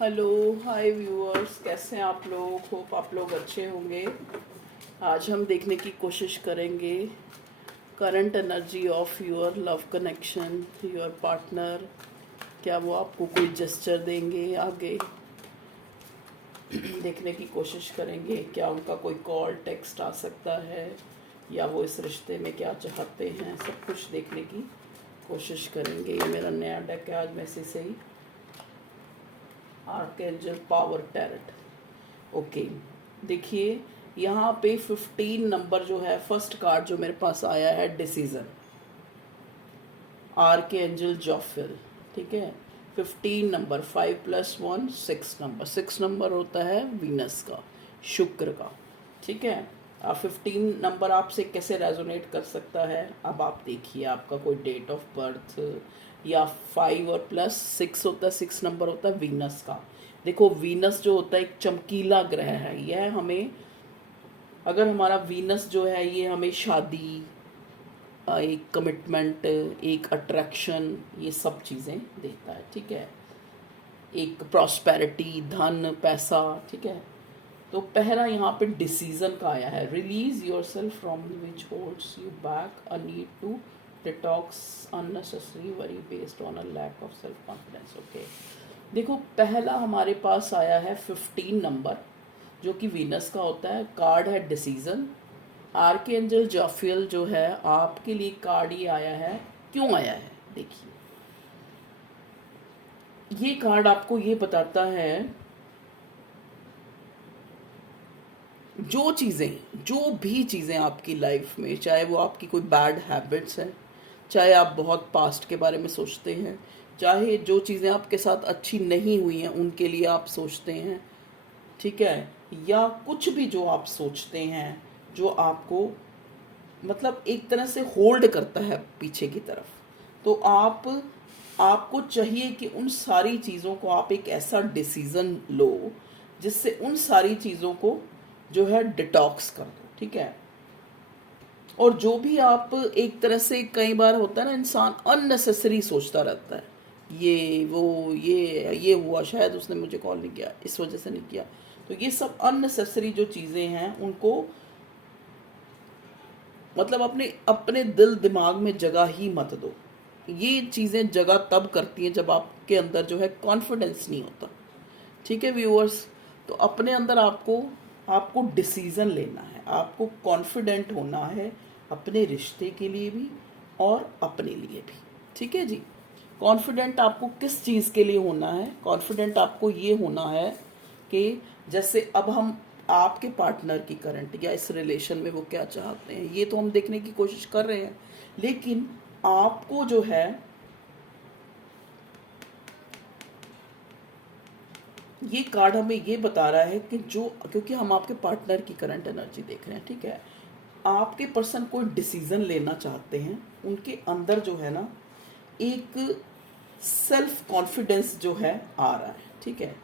Hello, हाय viewers, कैसे हैं आप लोग? होप आप लोग अच्छे होंगे। आज हम देखने की कोशिश करेंगे current energy of your love connection, your partner. क्या वो आपको कोई जेस्चर देंगे आगे? देखने की कोशिश करेंगे क्या उनका कोई कॉल टेक्स्ट आ सकता है, या वो इस रिश्ते में क्या चाहते हैं, सब कुछ देखने की कोशिश करेंगे। ये मेरा नया डेक है, आज मैं इसी से ही आर्कएंजल पावर टैरेट। ओके, देखिए यहाँ पे 15 नंबर जो है, फर्स्ट कार्ड जो मेरे पास आया है डिसीजन, आर्कएंजल जॉफिल। ठीक है, 15 नंबर, 5+1 6 नंबर। 6 नंबर होता है वीनस का, शुक्र का। ठीक है, अब 15 नंबर आपसे कैसे रेजोनेट कर सकता है, अब आप देखिए आपका कोई डेट ऑफ बर्थ, या 5 और +6 होता है, 6 नंबर होता है वीनस का। देखो वीनस जो होता है एक चमकीला ग्रह है, यह हमें, अगर हमारा वीनस जो है ये हमें शादी, एक कमिटमेंट, एक अट्रैक्शन, ये सब चीज़ें देता है। ठीक है, एक प्रॉस्पेरिटी, धन, पैसा। ठीक है, तो पहला यहाँ पे डिसीजन का आया है, release yourself from which holds you back, a need to detox unnecessary worry based on a lack of self confidence. Okay, देखो पहला हमारे पास आया है 15 नंबर, जो कि वीनस का होता है। कार्ड है डिसीजन। आर्कएंजल जॉफियल जो है आपके लिए कार्ड ही आया है। क्यों आया है देखिए, ये कार्ड आपको ये बताता है जो भी चीज़ें आपकी लाइफ में, चाहे वो आपकी कोई बैड हैबिट्स हैं, चाहे आप बहुत पास्ट के बारे में सोचते हैं, चाहे जो चीज़ें आपके साथ अच्छी नहीं हुई हैं उनके लिए आप सोचते हैं, ठीक है, या कुछ भी जो आप सोचते हैं जो आपको मतलब एक तरह से होल्ड करता है पीछे की तरफ, तो आपको चाहिए कि उन सारी चीज़ों को आप एक ऐसा डिसीज़न लो जिससे उन सारी चीज़ों को जो है डिटॉक्स कर दो। ठीक है, और जो भी आप एक तरह से, कई बार होता है ना इंसान अननेसेसरी सोचता रहता है, ये वो ये हुआ, शायद उसने मुझे कॉल नहीं किया, इस वजह से नहीं किया। तो ये सब अननेसेसरी जो चीज़ें हैं उनको मतलब अपने अपने दिल दिमाग में जगह ही मत दो। ये चीज़ें जगह तब करती हैं जब आपके अंदर जो है कॉन्फिडेंस नहीं होता। ठीक है व्यूअर्स, तो अपने अंदर आपको आपको डिसीज़न लेना है, आपको कॉन्फिडेंट होना है अपने रिश्ते के लिए भी और अपने लिए भी। ठीक है जी, कॉन्फिडेंट आपको किस चीज़ के लिए होना है? कॉन्फिडेंट आपको ये होना है कि जैसे अब हम आपके पार्टनर की करंट या इस रिलेशन में वो क्या चाहते हैं, ये तो हम देखने की कोशिश कर रहे हैं, लेकिन आपको जो है ये कार्ड हमें ये बता रहा है कि जो, क्योंकि हम आपके पार्टनर की करंट एनर्जी देख रहे हैं, ठीक है, आपके पर्सन कोई डिसीजन लेना चाहते हैं, उनके अंदर जो है ना एक सेल्फ कॉन्फिडेंस जो है आ रहा है। ठीक है,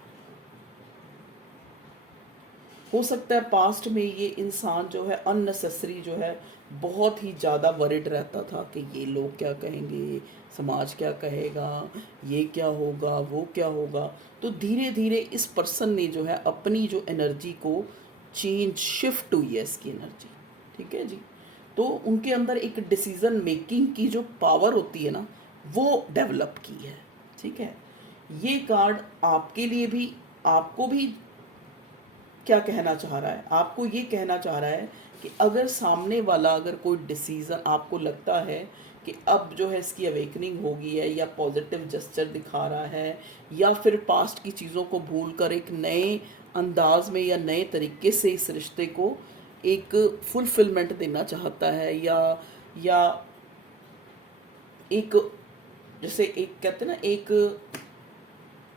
हो सकता है पास्ट में ये इंसान जो है अननेसेसरी जो है बहुत ही ज़्यादा वरिड रहता था कि ये लोग क्या कहेंगे, समाज क्या कहेगा, ये क्या होगा, वो क्या होगा। तो धीरे धीरे इस पर्सन ने जो है अपनी जो एनर्जी को चेंज, शिफ्ट हुई है इसकी एनर्जी। ठीक है जी, तो उनके अंदर एक डिसीजन मेकिंग की जो पावर होती है ना, वो डेवलप की है। ठीक है, ये कार्ड आपके लिए भी, आपको भी क्या कहना चाह रहा है, आपको ये कहना चाह रहा है कि अगर सामने वाला, अगर कोई डिसीज़न आपको लगता है कि अब जो है इसकी अवेकनिंग होगी है, या पॉजिटिव जेस्चर दिखा रहा है, या फिर पास्ट की चीज़ों को भूल कर एक नए अंदाज में या नए तरीके से इस रिश्ते को एक फुलफिलमेंट देना चाहता है, या एक, जैसे एक कहते हैं ना, एक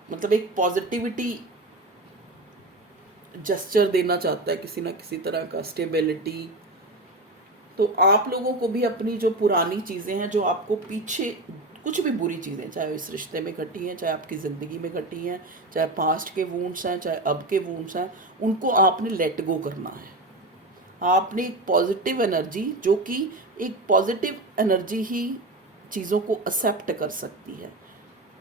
मतलब एक पॉजिटिविटी जेस्चर देना चाहता है, किसी ना किसी तरह का स्टेबिलिटी। तो आप लोगों को भी अपनी जो पुरानी चीज़ें हैं, जो आपको पीछे कुछ भी बुरी चीज़ें, चाहे इस रिश्ते में घटी हैं, चाहे आपकी ज़िंदगी में घटी हैं, चाहे पास्ट के वूंड्स हैं, चाहे अब के वूंड्स हैं, उनको आपने लेट गो करना है। आपने एक पॉजिटिव एनर्जी, जो कि एक पॉजिटिव एनर्जी ही चीज़ों को एक्सेप्ट कर सकती है,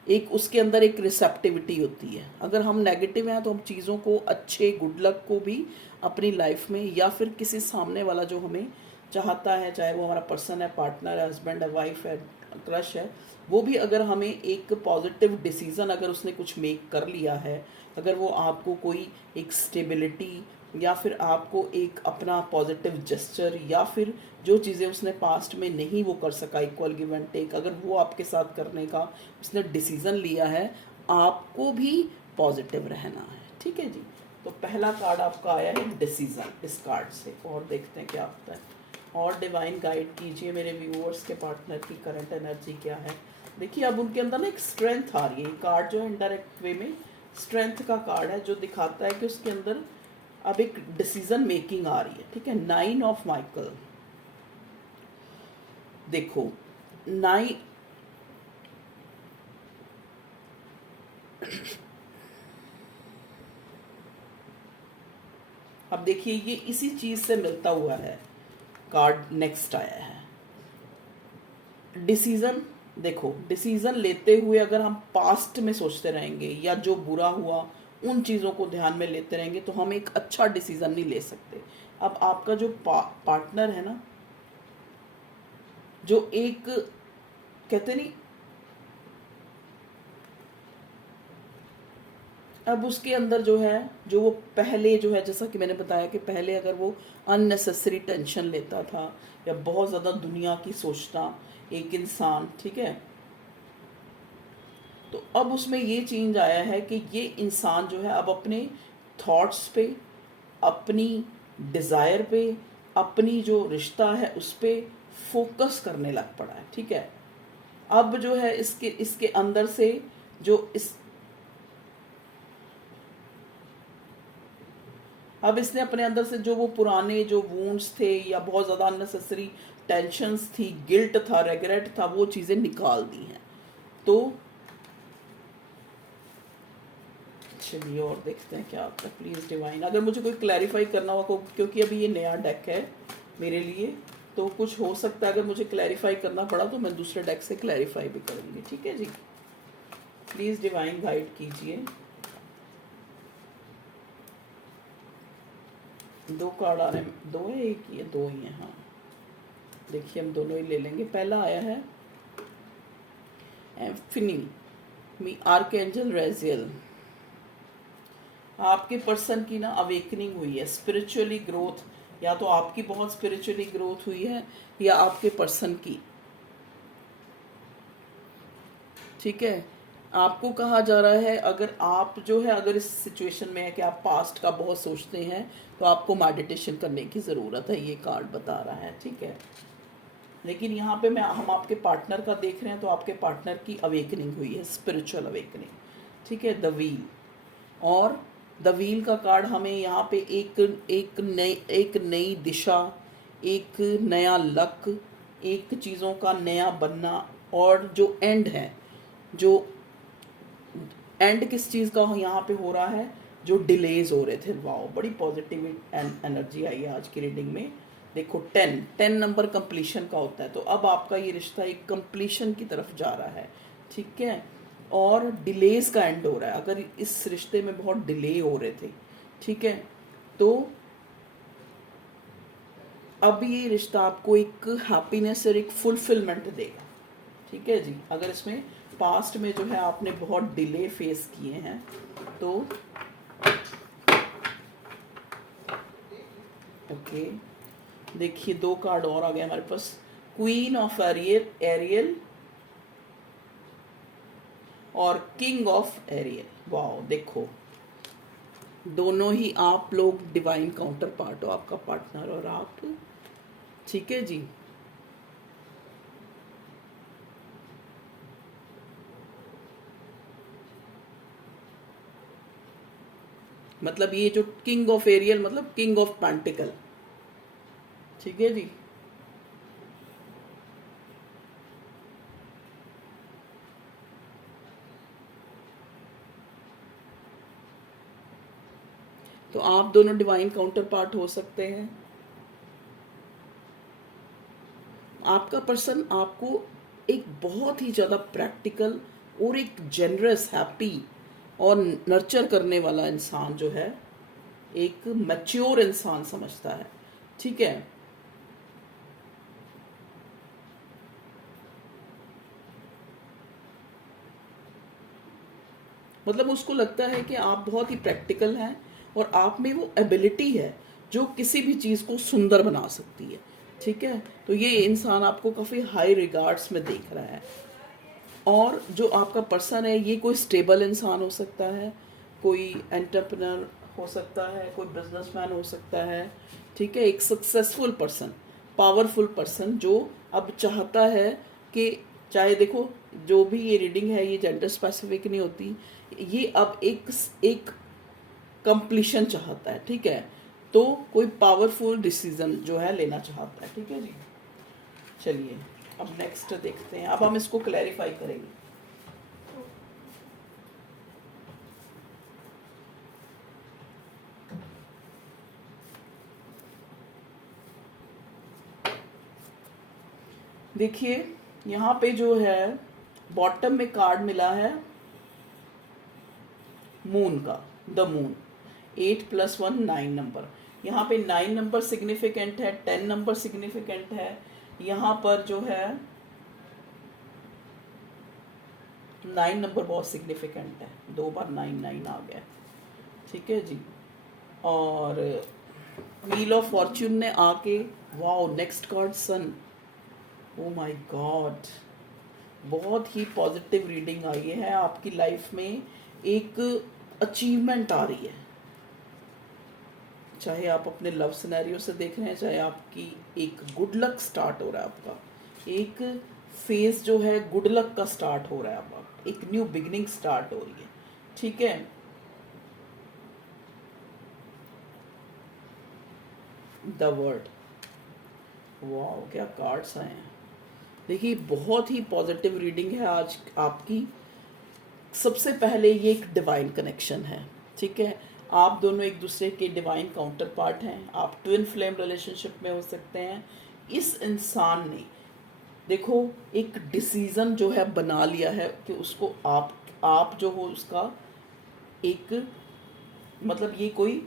एक उसके अंदर एक रिसेप्टिविटी होती है। अगर हम नेगेटिव हैं तो हम चीज़ों को, अच्छे गुड लक को भी अपनी लाइफ में, या फिर किसी सामने वाला जो हमें चाहता है, चाहे वो हमारा पर्सन है, पार्टनर है, हस्बैंड है, वाइफ है, क्रश है, वो भी अगर हमें एक पॉजिटिव डिसीज़न, अगर उसने कुछ मेक कर लिया है, अगर वो आपको कोई एक स्टेबिलिटी, या फिर आपको एक अपना पॉजिटिव जेस्चर, या फिर जो चीज़ें उसने पास्ट में नहीं वो कर सका, इक्वल गिव एंड टेक, अगर वो आपके साथ करने का उसने डिसीज़न लिया है, आपको भी पॉजिटिव रहना है। ठीक है जी। तो पहला कार्ड आपका आया है डिसीज़न, इस कार्ड से। और देखते हैं क्या होता है। और डिवाइन गाइड कीजिए मेरे व्यूअर्स के पार्टनर की करंट एनर्जी क्या है। देखिए अब उनके अंदर ना एक स्ट्रेंथ आ रही है। कार्ड जो है इनडायरेक्ट वे में स्ट्रेंथ का कार्ड है, जो दिखाता है कि उसके अंदर अब एक डिसीजन मेकिंग आ रही है। ठीक है। 9 ऑफ माइकल, देखो 9, अब देखिए ये इसी चीज से मिलता हुआ है। कार्ड नेक्स्ट आया है डिसीजन। देखो डिसीजन लेते हुए अगर हम पास्ट में सोचते रहेंगे या जो बुरा हुआ उन चीज़ों को ध्यान में लेते रहेंगे तो हम एक अच्छा डिसीजन नहीं ले सकते। अब आपका जो पार्टनर है ना, जो एक कहते नहीं, अब उसके अंदर जो है, जो वो पहले जो है, जैसा कि मैंने बताया कि पहले अगर वो अननेसेसरी टेंशन लेता था या बहुत ज़्यादा दुनिया की सोचता एक इंसान, ठीक है, तो अब उसमें ये चेंज आया है कि ये इंसान जो है अब अपने थॉट्स पे, अपनी डिज़ायर पे, अपनी जो रिश्ता है उस पे फोकस करने लग पड़ा है। ठीक है। अब जो है इसके इसके अंदर से जो इस अब इसने अपने अंदर से जो वो पुराने जो वूंड्स थे या बहुत ज़्यादा अननेसेसरी टेंशन्स थी, गिल्ट था, रेग्रेट था, वो चीज़ें निकाल दी हैं। तो चलिए और देखते हैं क्या आता है। प्लीज़ डिवाइन, अगर मुझे कोई क्लैरिफाई करना होगा, क्योंकि अभी ये नया डेक है मेरे लिए, तो कुछ हो सकता है अगर मुझे क्लैरिफाई करना पड़ा तो मैं दूसरे डेक से क्लैरिफाई भी करूँगी। ठीक है जी। प्लीज़ डिवाइन गाइड कीजिए। दो कार्ड आ रहे हैं, दो है, एक ही है, दो ही है। हाँ देखिए हम दोनों ही ले लेंगे। पहला आया है एम्फनी मी आर्कएंजल रेजियल। आपके पर्सन की ना अवेकनिंग हुई है, स्पिरिचुअली ग्रोथ, या तो आपकी बहुत स्पिरिचुअली ग्रोथ हुई है या आपके पर्सन की। ठीक है। आपको कहा जा रहा है अगर आप जो है, अगर इस सिचुएशन में है कि आप पास्ट का बहुत सोचते हैं तो आपको मेडिटेशन करने की ज़रूरत है, ये कार्ड बता रहा है। ठीक है। लेकिन यहाँ पे हम आपके पार्टनर का देख रहे हैं, तो आपके पार्टनर की अवेकनिंग हुई है, स्पिरिचुअल अवेकनिंग। ठीक है। द व्हील, और द व्हील का कार्ड हमें यहाँ पे एक नई दिशा, एक नया लक, एक चीज़ों का नया बनना, और जो एंड है, जो एंड किस चीज़ का यहाँ पे हो रहा है, जो डिलेज हो रहे थे। वाओ, बड़ी पॉजिटिव एनर्जी आई है आज की रीडिंग में। देखो 10 नंबर कंप्लीशन का होता है, तो अब आपका ये रिश्ता एक कंप्लीशन की तरफ जा रहा है। ठीक है। और डिलेज का एंड हो रहा है। अगर इस रिश्ते में बहुत डिले हो रहे थे, ठीक है, तो अब ये रिश्ता आपको एक हैप्पीनेस और एक फुलफिलमेंट देगा। ठीक है जी। अगर इसमें पास्ट में जो है आपने बहुत डिले फेस किए हैं, तो ओके देखिए दो कार्ड और आ गए हमारे पास, क्वीन ऑफ एरियल और किंग ऑफ एरियल। वाओ, देखो दोनों ही आप लोग डिवाइन काउंटर पार्ट हो, आपका पार्टनर और आप। ठीक है जी। मतलब ये जो किंग ऑफ एरियल मतलब किंग ऑफ पेंटिकल। ठीक है जी। तो आप दोनों डिवाइन काउंटर पार्ट हो सकते हैं। आपका पर्सन आपको एक बहुत ही ज़्यादा प्रैक्टिकल और एक जेनरस, हैप्पी और नर्चर करने वाला इंसान जो है एक मैच्योर इंसान समझता है, ठीक है। मतलब उसको लगता है कि आप बहुत ही प्रैक्टिकल हैं और आप में वो एबिलिटी है जो किसी भी चीज़ को सुंदर बना सकती है, ठीक है। तो ये इंसान आपको काफ़ी हाई रिगार्ड्स में देख रहा है। और जो आपका पर्सन है ये कोई स्टेबल इंसान हो सकता है, कोई एंटरप्रेन्योर हो सकता है, कोई बिजनेसमैन हो सकता है, ठीक है। एक सक्सेसफुल पर्सन, पावरफुल पर्सन जो अब चाहता है कि, चाहे देखो जो भी ये रीडिंग है ये जेंडर स्पेसिफिक नहीं होती, ये अब एक कंप्लीशन चाहता है, ठीक है। तो कोई पावरफुल डिसीजन जो है लेना चाहता है, ठीक है जी। चलिए अब नेक्स्ट देखते हैं, अब हम इसको क्लैरिफाई करेंगे। देखिए यहाँ पे जो है बॉटम में कार्ड मिला है मून का, द मून, 8+1 9 नंबर। यहाँ पे 9 नंबर सिग्निफिकेंट है, 10 नंबर सिग्निफिकेंट है, यहाँ पर जो है 9 नंबर बहुत सिग्निफिकेंट है, 2 बार 9 आ गया, ठीक है जी। और व्हील ऑफ फॉर्च्यून ने आके, wow, next card sun, oh my god, बहुत ही पॉजिटिव रीडिंग आई है। आपकी लाइफ में एक अचीवमेंट आ रही है, चाहे आप अपने लव सिनेरियो से देख रहे हैं, चाहे आपकी एक गुड लक स्टार्ट हो रहा है, आपका एक फेज जो है गुड लक का स्टार्ट हो रहा है, आपका एक न्यू बिगिनिंग स्टार्ट हो रही है, ठीक है। द वर्ड, वाह क्या कार्ड्स आए हैं। देखिए बहुत ही पॉजिटिव रीडिंग है आज आपकी। सबसे पहले ये एक डिवाइन कनेक्शन है, ठीक है। आप दोनों एक दूसरे के डिवाइन काउंटर पार्ट हैं, आप ट्विन फ्लेम रिलेशनशिप में हो सकते हैं। इस इंसान ने देखो एक डिसीजन जो है बना लिया है कि उसको आप जो हो उसका एक, मतलब ये कोई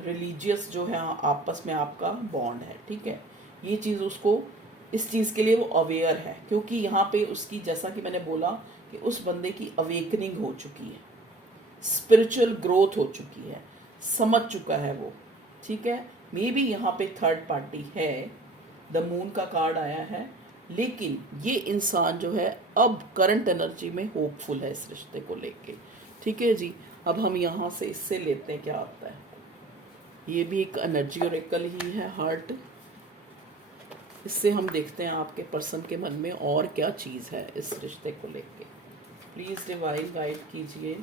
रिलीजियस जो है आपस में आपका बॉन्ड है, ठीक है। ये चीज़ उसको, इस चीज़ के लिए वो अवेयर है, क्योंकि यहाँ पे उसकी, जैसा कि मैंने बोला कि उस बंदे की अवेकनिंग हो चुकी है, स्पिरिचुअल ग्रोथ हो चुकी है, समझ चुका है वो, ठीक है। मे बी यहाँ पे थर्ड पार्टी है, द मून का कार्ड आया है, लेकिन ये इंसान जो है अब करंट एनर्जी में होपफुल है इस रिश्ते को लेके, ठीक है जी। अब हम यहाँ से इससे लेते हैं क्या आता है। ये भी एक एनर्जी और एकल ही है, हार्ट। इससे हम देखते हैं आपके पर्सन के मन में और क्या चीज़ है इस रिश्ते को लेके। प्लीज़ डिवाइन गाइड कीजिए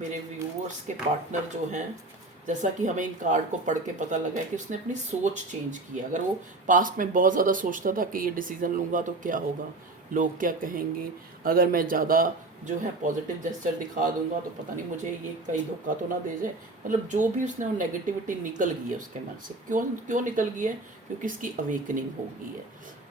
मेरे व्यूअर्स के पार्टनर जो हैं। जैसा कि हमें इन कार्ड को पढ़ के पता लगा है कि उसने अपनी सोच चेंज की है। अगर वो पास्ट में बहुत ज़्यादा सोचता था कि ये डिसीज़न लूँगा तो क्या होगा, लोग क्या कहेंगे, अगर मैं ज़्यादा जो है पॉजिटिव जेस्चर दिखा दूंगा तो पता नहीं मुझे ये कहीं धोखा तो ना दे जाए, मतलब जो भी उसने वो नेगेटिविटी निकल गई है उसके मन से। क्यों निकल गई है? क्योंकि इसकी अवेकनिंग हो गई है।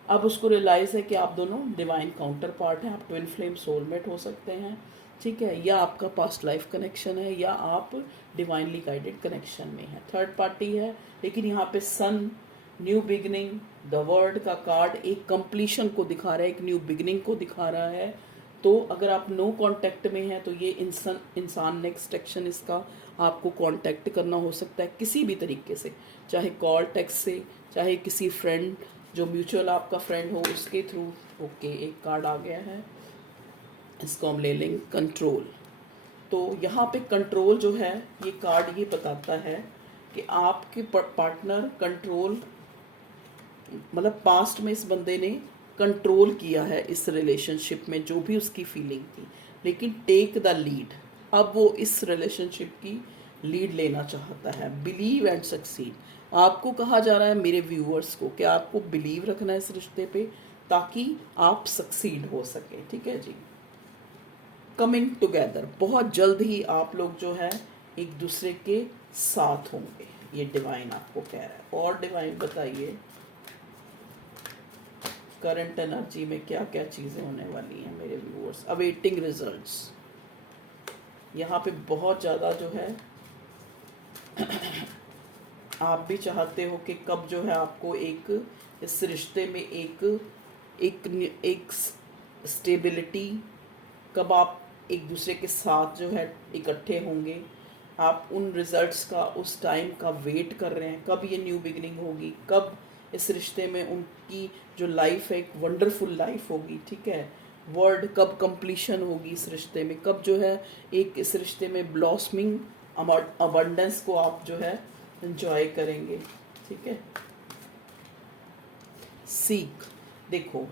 अब उसको रियलाइज़ है कि आप दोनों डिवाइन काउंटर पार्ट हैं, आप ट्विन फ्लेम सोलमेट हो सकते हैं, ठीक है। या आपका पास्ट लाइफ कनेक्शन है, या आप डिवाइनली गाइडेड कनेक्शन में है। थर्ड पार्टी है, लेकिन यहाँ पे सन, न्यू बिगनिंग, द वर्ड का कार्ड एक कंप्लीशन को दिखा रहा है, एक न्यू बिगनिंग को दिखा रहा है। तो अगर आप नो कांटेक्ट में हैं तो ये इंसान नेक्स्ट एक्शन इसका आपको कांटेक्ट करना हो सकता है किसी भी तरीके से, चाहे कॉल, टेक्स्ट से, चाहे किसी फ्रेंड जो म्यूचुअल आपका फ्रेंड हो उसके थ्रू। ओके, एक कार्ड आ गया है, इसको हम ले लेंगे कंट्रोल। तो यहाँ पे कंट्रोल जो है ये कार्ड ये बताता है कि आपके पार्टनर कंट्रोल, मतलब पास्ट में इस बंदे ने कंट्रोल किया है इस रिलेशनशिप में जो भी उसकी फीलिंग थी, लेकिन टेक द लीड, अब वो इस रिलेशनशिप की लीड लेना चाहता है। बिलीव एंड सक्सीड, आपको कहा जा रहा है मेरे व्यूअर्स को कि आपको बिलीव रखना है इस रिश्ते पे ताकि आप सक्सीड हो सके, ठीक है जी। कमिंग टुगेदर, बहुत जल्द ही आप लोग जो है एक दूसरे के साथ होंगे, ये डिवाइन आपको कह रहा है। और डिवाइन बताइए करंट एनर्जी में क्या क्या चीज़ें होने वाली हैं मेरे व्यूअर्स, अवेटिंग रिजल्ट्स। यहाँ पे बहुत ज़्यादा जो है आप भी चाहते हो कि कब जो है आपको एक इस रिश्ते में एक एक एक स्टेबिलिटी, कब आप एक दूसरे के साथ जो है इकट्ठे होंगे। आप उन रिजल्ट्स का, उस टाइम का वेट कर रहे हैं, कब ये न्यू बिगनिंग होगी, कब इस रिश्ते में उनकी जो लाइफ है एक वंडरफुल लाइफ होगी, ठीक है। वर्ड कब कंप्लीशन होगी इस रिश्ते में, कब जो है एक इस रिश्ते में ब्लॉसमिंग अबंडेंस को आप जो है एंजॉय करेंगे, ठीक है। सीख, देखो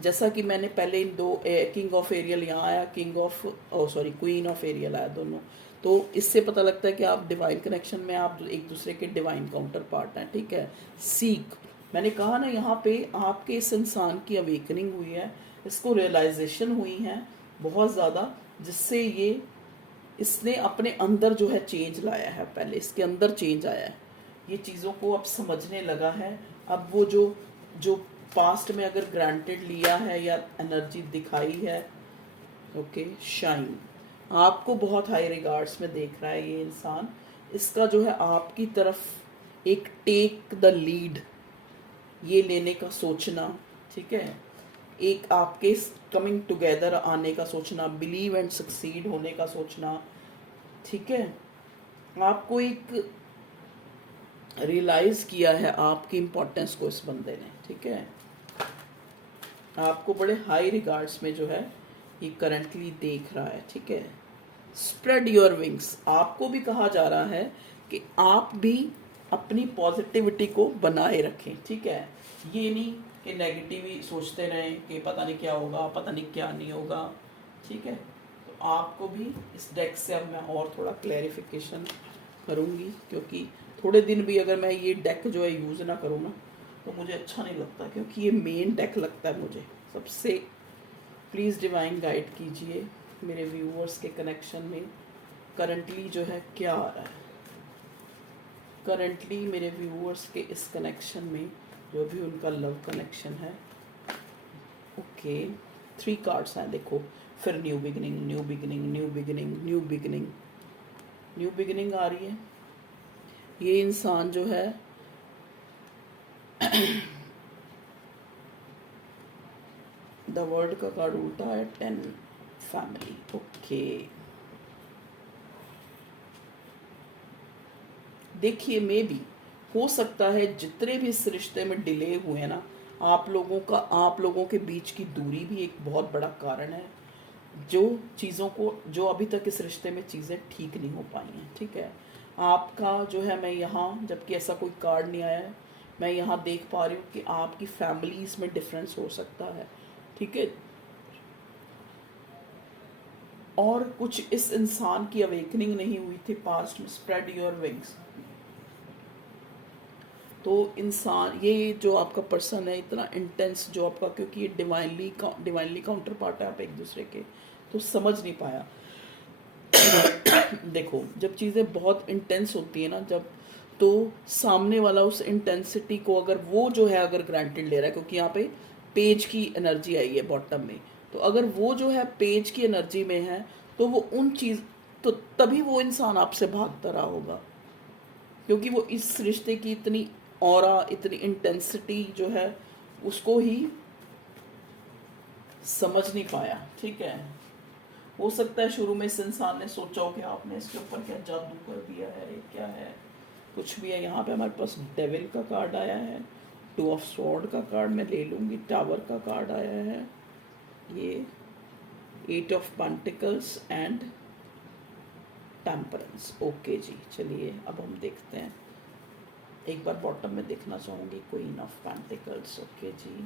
जैसा कि मैंने पहले इन दो किंग ऑफ एरियल यहाँ आया, क्वीन ऑफ एरियल आया दोनों, तो इससे पता लगता है कि आप डिवाइन कनेक्शन में, आप एक दूसरे के डिवाइन काउंटर पार्ट हैं, ठीक है। सीख, मैंने कहा ना यहाँ पे आपके इस इंसान की अवेकनिंग हुई है, इसको रियलाइजेशन हुई है बहुत ज़्यादा, जिससे ये इसने अपने अंदर जो है चेंज लाया है, पहले इसके अंदर चेंज आया है, ये चीज़ों को अब समझने लगा है। अब वो जो जो पास्ट में अगर ग्रांटेड लिया है या एनर्जी दिखाई है, ओके, शाइन, आपको बहुत हाई रिगार्ड्स में देख रहा है ये इंसान, इसका जो है आपकी तरफ एक टेक द लीड ये लेने का सोचना, ठीक है, एक आपके कमिंग टुगेदर आने का सोचना, बिलीव एंड सक्सीड होने का सोचना, ठीक है। आपको एक रियलाइज किया है आपकी इम्पोर्टेंस को इस बंदे ने, ठीक है। आपको बड़े हाई रिगार्ड्स में जो है ये करंटली देख रहा है, ठीक है। स्प्रेड योर विंग्स, आपको भी कहा जा रहा है कि आप भी अपनी पॉजिटिविटी को बनाए रखें, ठीक है। ये नहीं कि नेगेटिव ही सोचते रहें कि पता नहीं क्या होगा, पता नहीं क्या नहीं होगा, ठीक है। तो आपको भी इस डेक से अब मैं और थोड़ा क्लैरिफिकेशन करूँगी, क्योंकि थोड़े दिन भी अगर मैं ये डेक जो है यूज़ ना करूँ ना तो मुझे अच्छा नहीं लगता, क्योंकि ये मेन डेक लगता है मुझे सबसे। प्लीज़ डिवाइन गाइड कीजिए मेरे व्यूअर्स के कनेक्शन में करंटली जो है क्या आ रहा है, करंटली मेरे व्यूअर्स के इस कनेक्शन में जो भी उनका लव कनेक्शन है। ओके, 3 कार्ड्स हैं, देखो, फिर new beginning, new beginning, new beginning, new beginning, new beginning आ रही है। ये इंसान जो है द वर्ल्ड का कार्ड उल्टा है, 10 फैमिली, ओके। देखिए, मे भी हो सकता है जितने भी इस रिश्ते में डिले हुए ना, आप लोगों के बीच की दूरी भी एक बहुत बड़ा कारण है, जो चीज़ों को, जो अभी तक इस रिश्ते में चीज़ें ठीक नहीं हो पाई हैं, ठीक है। आपका जो है, मैं यहाँ, जबकि ऐसा कोई कार्ड नहीं आया है, मैं यहाँ देख पा रही हूँ कि आपकी फैमिलीज में डिफरेंस हो सकता है, ठीक है। और कुछ इस इंसान की अवेकनिंग नहीं हुई थी पास्ट में। स्प्रेड योर विंग्स, तो इंसान, ये जो आपका पर्सन है इतना इंटेंस जो आपका, क्योंकि ये डिवाइनली काउंटर पार्ट है आप एक दूसरे के, तो समझ नहीं पाया। देखो, जब चीज़ें बहुत इंटेंस होती है ना, जब, तो सामने वाला उस इंटेंसिटी को अगर वो जो है अगर ग्रांटेड ले रहा है, क्योंकि यहाँ पे पेज की एनर्जी आई है बॉटम में, तो अगर वो जो है पेज की एनर्जी में है, तो वो उन चीज़, तो तभी वो इंसान आपसे भागता रहा होगा, क्योंकि वो इस रिश्ते की इतनी ऑरा, इतनी इंटेंसिटी जो है उसको ही समझ नहीं पाया, ठीक है। हो सकता है शुरू में इस इंसान ने सोचा हो कि आपने इसके ऊपर क्या जादू कर दिया है, ये क्या है, कुछ भी है। यहाँ पे हमारे पास डेविल का कार्ड आया है, 2 ऑफ स्वॉर्ड का कार्ड मैं ले लूँगी, टावर का कार्ड आया है, ये 8 of pentacles and temperance. Okay जी, चलिए अब हम देखते हैं, एक बार बॉटम में देखना चाहूँगी, क्वीन ऑफ पेंटिकल्स। ओके जी,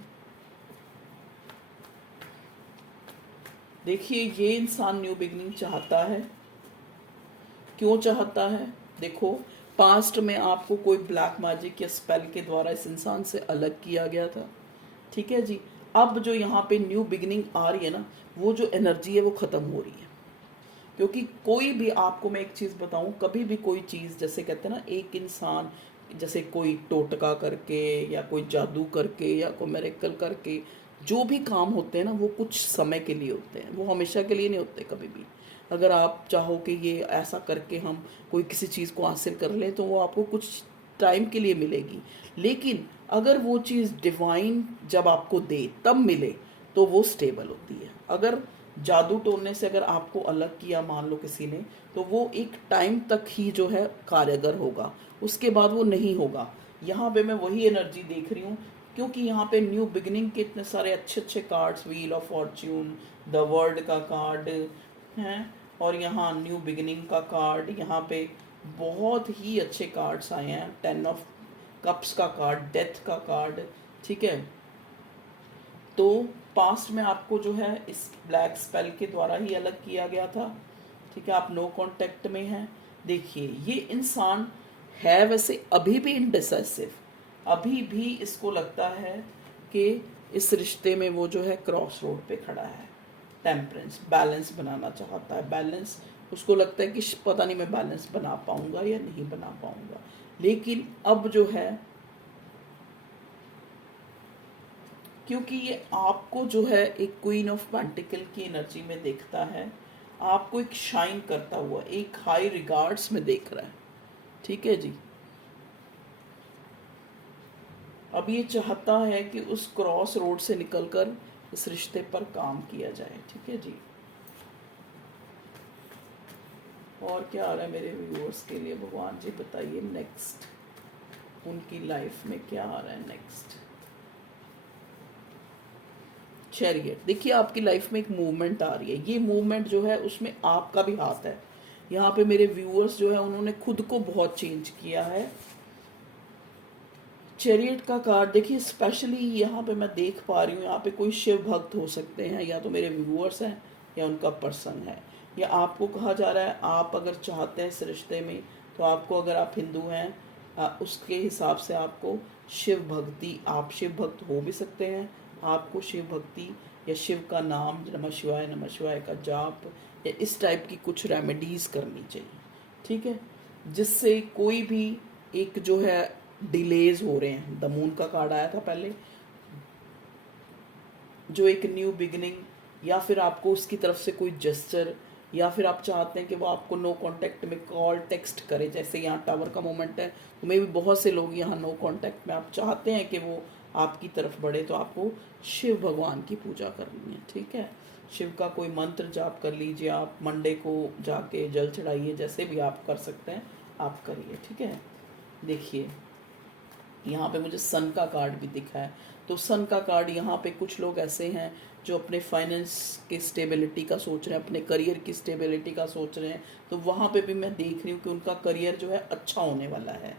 देखिए, ये इंसान न्यू बिगनिंग चाहता है। क्यों चाहता है? देखो, पास्ट में आपको कोई ब्लैक मैजिक या स्पेल के द्वारा इस इंसान से अलग किया गया था, ठीक है जी। अब जो यहाँ पे न्यू बिगनिंग आ रही है ना, वो जो एनर्जी है वो ख़त्म हो रही है, क्योंकि कोई भी, आपको मैं एक चीज़ बताऊँ, कभी भी कोई चीज़, जैसे कहते हैं ना, एक इंसान जैसे कोई टोटका करके या कोई जादू करके या कोई मिरेकल करके जो भी काम होते हैं ना, वो कुछ समय के लिए होते हैं, वो हमेशा के लिए नहीं होते कभी भी। अगर आप चाहो कि ये ऐसा करके हम कोई किसी चीज़ को हासिल कर लें, तो वो आपको कुछ टाइम के लिए मिलेगी। लेकिन अगर वो चीज़ डिवाइन जब आपको दे तब मिले, तो वो स्टेबल होती है। अगर जादू टोने से अगर आपको अलग किया मान लो किसी ने, तो वो एक टाइम तक ही जो है कारगर होगा, उसके बाद वो नहीं होगा। यहाँ पे मैं वही एनर्जी देख रही हूँ, क्योंकि यहाँ पे न्यू बिगिनिंग के इतने सारे अच्छे अच्छे cards, wheel of Fortune, the world का कार्ड है, और यहाँ न्यू बिगिनिंग का कार्ड, यहाँ पे बहुत ही अच्छे कार्ड्स आए हैं। 10 ऑफ कप्स का कार्ड, डेथ का कार्ड, ठीक है। तो पास्ट में आपको जो है इस ब्लैक स्पेल के द्वारा ही अलग किया गया था, ठीक है। आप नो कांटेक्ट में हैं। देखिए ये इंसान है वैसे अभी भी इनडिसाइसिव, अभी भी इसको लगता है कि इस रिश्ते में वो जो है क्रॉस रोड पे खड़ा है। टेम्परेंस, बैलेंस बनाना चाहता है। बैलेंस उसको लगता है कि पता नहीं मैं बैलेंस बना पाऊंगा या नहीं बना पाऊंगा। लेकिन अब जो है, क्योंकि ये आपको जो है एक क्वीन ऑफ पेंटिकल की एनर्जी में देखता है, आपको एक शाइन करता हुआ, एक हाई रिगार्ड्स में देख रहा है, ठीक है जी। अब ये चाहता है कि उस क्रॉस रोड से निकलकर इस रिश्ते पर काम किया जाए, ठीक है जी। और क्या आ रहा है मेरे व्यूअर्स के लिए, भगवान जी बताइए नेक्स्ट उनकी लाइफ में क्या आ रहा है नेक्स्ट। चैरियट, देखिए आपकी लाइफ में एक मूवमेंट आ रही है। ये मूवमेंट जो है उसमें आपका भी हाथ है। यहाँ पे मेरे व्यूअर्स जो है उन्होंने खुद को बहुत चेंज किया है। चैरियट का कार्ड देखिए, स्पेशली यहाँ पे मैं देख पा रही हूँ, यहाँ पे कोई शिव भक्त हो सकते हैं, या तो मेरे व्यूअर्स हैं या उनका पर्सन है, या आपको कहा जा रहा है आप अगर चाहते हैं इस रिश्ते में, तो आपको, अगर आप हिंदू हैं उसके हिसाब से आपको शिव भक्ति, आप शिव भक्त हो भी सकते हैं, आपको शिव भक्ति या शिव का नाम नमः शिवाय का जाप या इस टाइप की कुछ रेमेडीज़ करनी चाहिए, ठीक है, जिससे कोई भी एक जो है डिलेज हो रहे हैं। द मून का कार्ड आया था पहले, जो एक न्यू बिगिनिंग, या फिर आपको उसकी तरफ से कोई जेस्चर, या फिर आप चाहते हैं कि वो आपको नो कांटेक्ट में कॉल टेक्स्ट करे, जैसे यहाँ टावर का मोमेंट है, तो मे भी बहुत से लोग यहाँ नो कांटेक्ट में, आप चाहते हैं कि वो आपकी तरफ बढ़े, तो आपको शिव भगवान की पूजा करनी है, ठीक है। शिव का कोई मंत्र जाप कर लीजिए, आप मंडे को जाके जल चढ़ाइए, जैसे भी आप कर सकते हैं आप करिए, ठीक है। देखिए यहाँ पे मुझे सन का कार्ड भी दिखा है, तो सन का कार्ड, यहाँ पे कुछ लोग ऐसे हैं जो अपने फाइनेंस की स्टेबिलिटी का सोच रहे हैं, अपने करियर की स्टेबिलिटी का सोच रहे हैं, तो वहाँ पे भी मैं देख रही हूँ कि उनका करियर जो है अच्छा होने वाला है,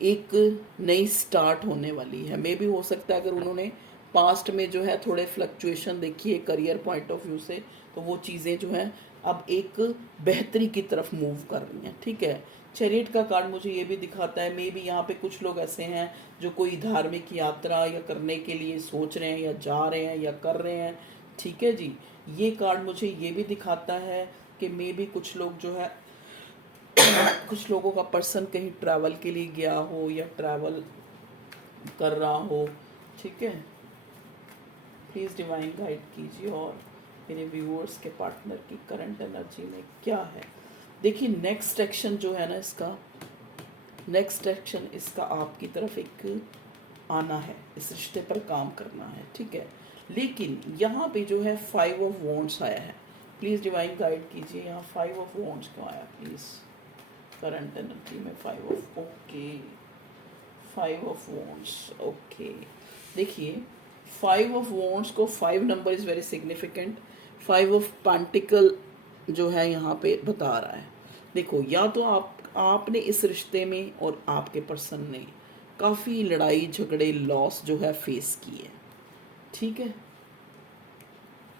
एक नई स्टार्ट होने वाली है। मे भी हो सकता है अगर उन्होंने पास्ट में जो है थोड़े फ्लक्चुएशन देखी है करियर पॉइंट ऑफ व्यू से, तो वो चीज़ें जो हैं अब एक बेहतरी की तरफ मूव कर रही हैं, ठीक है। चैरियट का कार्ड मुझे ये भी दिखाता है, मे बी यहाँ पे कुछ लोग ऐसे हैं जो कोई धार्मिक यात्रा या करने के लिए सोच रहे हैं, या जा रहे हैं, या कर रहे हैं, ठीक है जी। ये कार्ड मुझे ये भी दिखाता है कि मे बी कुछ लोग जो है कुछ लोगों का पर्सन कहीं ट्रैवल के लिए गया हो या ट्रैवल कर रहा हो, ठीक है। प्लीज़ डिवाइन गाइड कीजिए और मेरे व्यूअर्स के पार्टनर की करंट एनर्जी में क्या है। देखिए नेक्स्ट एक्शन जो है ना इसका, नेक्स्ट एक्शन इसका आपकी तरफ एक आना है, इस रिश्ते पर काम करना है, ठीक है। लेकिन यहाँ पे जो है 5 ऑफ वॉन्ड्स आया है, प्लीज़ डिवाइन गाइड कीजिए यहाँ 5 ऑफ वॉन्ड्स क्यों आया प्लीज़ करंट एनर्जी में। 5 of, okay 5 of wands, okay. देखिए 5 ऑफ वॉन्ड्स को 5 number is very significant. 5 of pentacle जो है यहाँ पे बता रहा है, देखो या तो आपने इस रिश्ते में और आपके पर्सन ने काफ़ी लड़ाई झगड़े लॉस जो है फेस की है, ठीक है।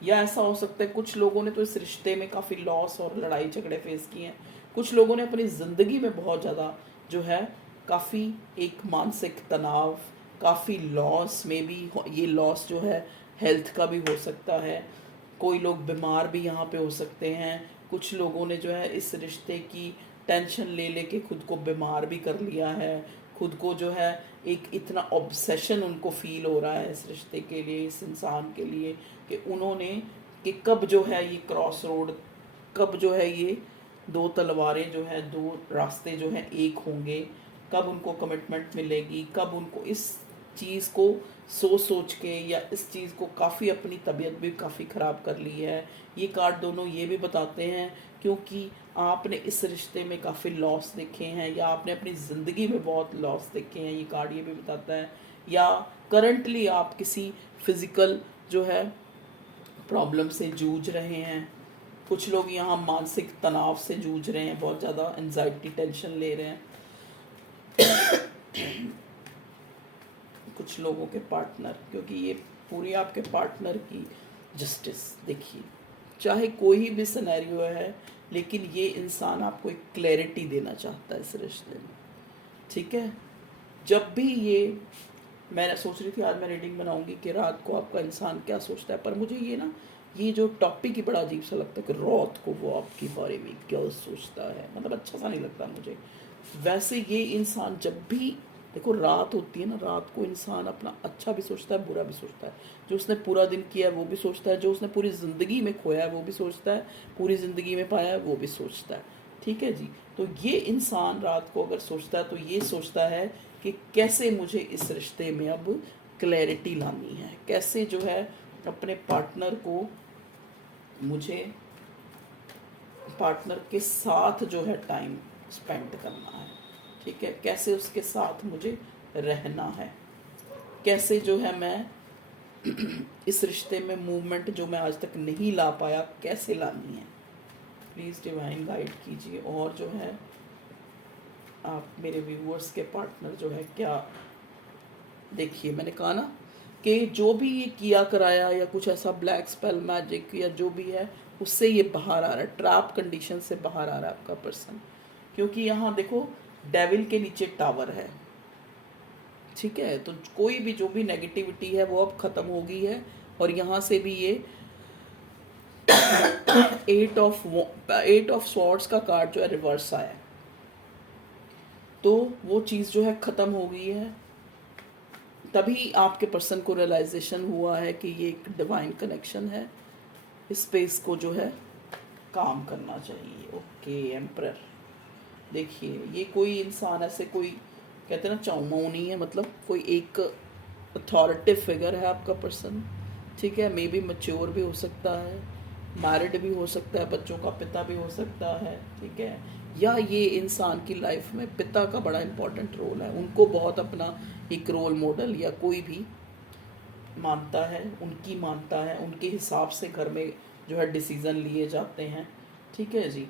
या ऐसा हो सकता है कुछ लोगों ने तो इस रिश्ते में काफ़ी लॉस और लड़ाई झगड़े फेस किए हैं, कुछ लोगों ने अपनी ज़िंदगी में बहुत ज़्यादा जो है काफ़ी एक मानसिक तनाव, काफ़ी लॉस में भी, ये लॉस जो है हेल्थ का भी हो सकता है, कोई लोग बीमार भी यहाँ पे हो सकते हैं, कुछ लोगों ने जो है इस रिश्ते की टेंशन ले लेके खुद को बीमार भी कर लिया है, खुद को जो है एक इतना ऑब्सेशन उनको फील हो रहा है इस रिश्ते के लिए, इस इंसान के लिए, कि उन्होंने कि कब जो है ये क्रॉस रोड, कब जो है ये दो तलवारें जो है, दो रास्ते जो है एक होंगे, कब उनको कमिटमेंट मिलेगी, कब उनको इस चीज़ को सोच सोच के या इस चीज़ को काफ़ी अपनी तबीयत भी काफ़ी ख़राब कर ली है। ये कार्ड दोनों ये भी बताते हैं क्योंकि आपने इस रिश्ते में काफ़ी लॉस देखे हैं या आपने अपनी ज़िंदगी में बहुत लॉस देखे हैं, ये कार्ड ये भी बताता है। या करंटली आप किसी फिज़िकल जो है प्रॉब्लम से जूझ रहे हैं। कुछ लोग यहाँ मानसिक तनाव से जूझ रहे हैं, बहुत ज़्यादा एंजाइटी टेंशन ले रहे हैं। कुछ लोगों के पार्टनर, क्योंकि ये पूरी आपके पार्टनर की जस्टिस देखिए, चाहे कोई भी सिनेरियो है लेकिन ये इंसान आपको एक क्लैरिटी देना चाहता है इस रिश्ते में, ठीक है। जब भी ये, मैं सोच रही थी आज मैं रीडिंग बनाऊंगी कि रात को आपका इंसान क्या सोचता है, पर मुझे ये ना, ये जो टॉपिक ही बड़ा अजीब सा लगता है कि रात को वो आपके बारे में क्या सोचता है, मतलब अच्छा सा नहीं लगता मुझे। वैसे ये इंसान जब भी, देखो रात होती है ना, रात को इंसान अपना अच्छा भी सोचता है, बुरा भी सोचता है। जो उसने पूरा दिन किया है वो भी सोचता है, जो उसने पूरी ज़िंदगी में खोया है वो भी सोचता है, पूरी ज़िंदगी में पाया है वो भी सोचता है, ठीक है जी। तो ये इंसान रात को अगर सोचता है तो ये सोचता है कि कैसे मुझे इस रिश्ते में अब क्लैरिटी लानी है, कैसे जो है अपने पार्टनर को, मुझे पार्टनर के साथ जो है टाइम स्पेंड करना है, ठीक है, कैसे उसके साथ मुझे रहना है, कैसे जो है मैं इस रिश्ते में मूवमेंट जो मैं आज तक नहीं ला पाया कैसे लानी है। प्लीज़ डिवाइन गाइड कीजिए। और जो है आप मेरे व्यूअर्स के पार्टनर जो है क्या, देखिए मैंने कहा ना कि जो भी ये किया कराया या कुछ ऐसा ब्लैक स्पेल मैजिक या जो भी है उससे ये बाहर आ रहा है, ट्रैप कंडीशन से बाहर आ रहा है आपका पर्सन। क्योंकि यहाँ देखो डेविल के नीचे टावर है, ठीक है, तो कोई भी जो भी नेगेटिविटी है वो अब ख़त्म हो गई है। और यहाँ से भी ये एट ऑफ स्वॉर्ड्स का कार्ड जो है रिवर्स आया है, तो वो चीज़ जो है ख़त्म हो गई है। तभी आपके पर्सन को रियलाइजेशन हुआ है कि ये एक डिवाइन कनेक्शन है, इस स्पेस को जो है काम करना चाहिए। ओके एम्परर, देखिए ये कोई इंसान ऐसे कोई कहते हैं ना चाउमाऊ नहीं है, मतलब कोई एक अथॉरिटिव फिगर है आपका पर्सन, ठीक है। मे बी मैच्योर भी हो सकता है, मैरिड भी हो सकता है, बच्चों का पिता भी हो सकता है, ठीक है। या ये इंसान की लाइफ में पिता का बड़ा इम्पोर्टेंट रोल है, उनको बहुत अपना एक रोल मॉडल या कोई भी मानता है, उनकी मानता है, उनके हिसाब से घर में जो है डिसीज़न लिए जाते हैं, ठीक है जी।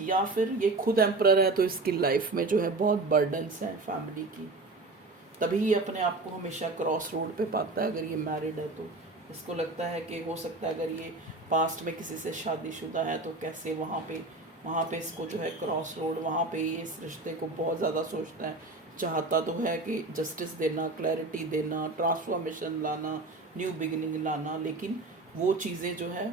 या फिर ये खुद एम्परर है तो इसकी लाइफ में जो है बहुत बर्डन्स हैं फैमिली की, तभी ये अपने आप को हमेशा क्रॉस रोड पे पाता है। अगर ये मैरिड है तो इसको लगता है कि हो सकता है अगर ये पास्ट में किसी से शादीशुदा है तो कैसे वहाँ पे इसको जो है क्रॉस रोड, वहाँ पे ये इस रिश्ते को बहुत ज़्यादा सोचता है, चाहता तो है कि जस्टिस देना, क्लैरिटी देना, ट्रांसफॉर्मेशन लाना, न्यू बिगिनिंग लाना, लेकिन वो चीज़ें जो है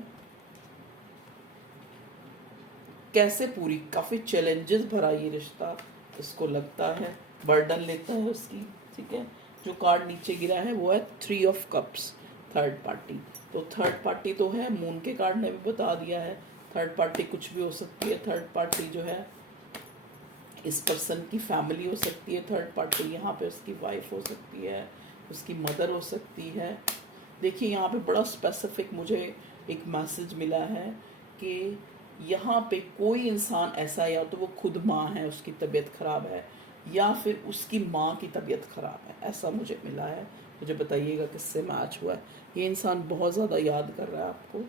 कैसे पूरी, काफ़ी चैलेंजेस भरा ये रिश्ता इसको लगता है, बर्डन लेता है उसकी, ठीक है। जो कार्ड नीचे गिरा है वो है 3 ऑफ कप्स, थर्ड पार्टी। तो थर्ड पार्टी तो है, मून के कार्ड ने भी बता दिया है, थर्ड पार्टी कुछ भी हो सकती है। थर्ड पार्टी जो है इस पर्सन की फैमिली हो सकती है, थर्ड पार्टी यहाँ पे उसकी वाइफ हो सकती है, उसकी मदर हो सकती है। देखिए यहाँ पे बड़ा स्पेसिफिक मुझे एक मैसेज मिला है कि यहाँ पे कोई इंसान ऐसा, या तो वो खुद माँ है उसकी तबीयत ख़राब है, या फिर उसकी माँ की तबीयत ख़राब है, ऐसा मुझे मिला है। मुझे बताइएगा किससे मैच हुआ है। ये इंसान बहुत ज़्यादा याद कर रहा है आपको।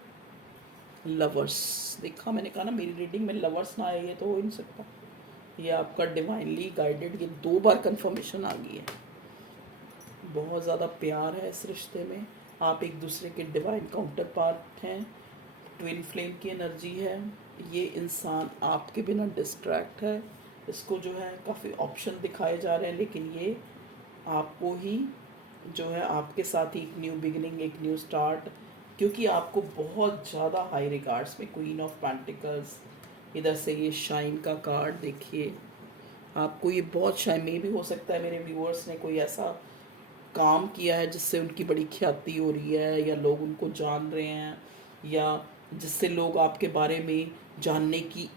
लवर्स, देखा मैंने कहा ना मेरी रीडिंग में लवर्स ना आए ये तो हो ही नहीं सकता। ये आपका डिवाइनली गाइडेड, ये 2 बार कंफर्मेशन आ गई है। बहुत ज़्यादा प्यार है इस रिश्ते में, आप एक दूसरे के डिवाइन काउंटर पार्ट हैं, ट्विन फ्लेम की एनर्जी है। ये इंसान आपके बिना डिस्ट्रैक्ट है, इसको जो है काफ़ी ऑप्शन दिखाए जा रहे हैं, लेकिन ये आपको ही जो है आपके साथ ही एक न्यू बिगिनिंग, एक न्यू स्टार्ट, क्योंकि आपको बहुत ज़्यादा हाई रिगार्ड्स में क्वीन ऑफ पेंटिकल्स, इधर से ये शाइन का कार्ड देखिए, आपको ये बहुत शाइन में भी हो सकता है मेरे व्यूअर्स ने कोई ऐसा काम किया है जिससे उनकी बड़ी ख्याति हो रही है, या लोग उनको जान रहे हैं, या जिससे लोग आपके बारे में जानने की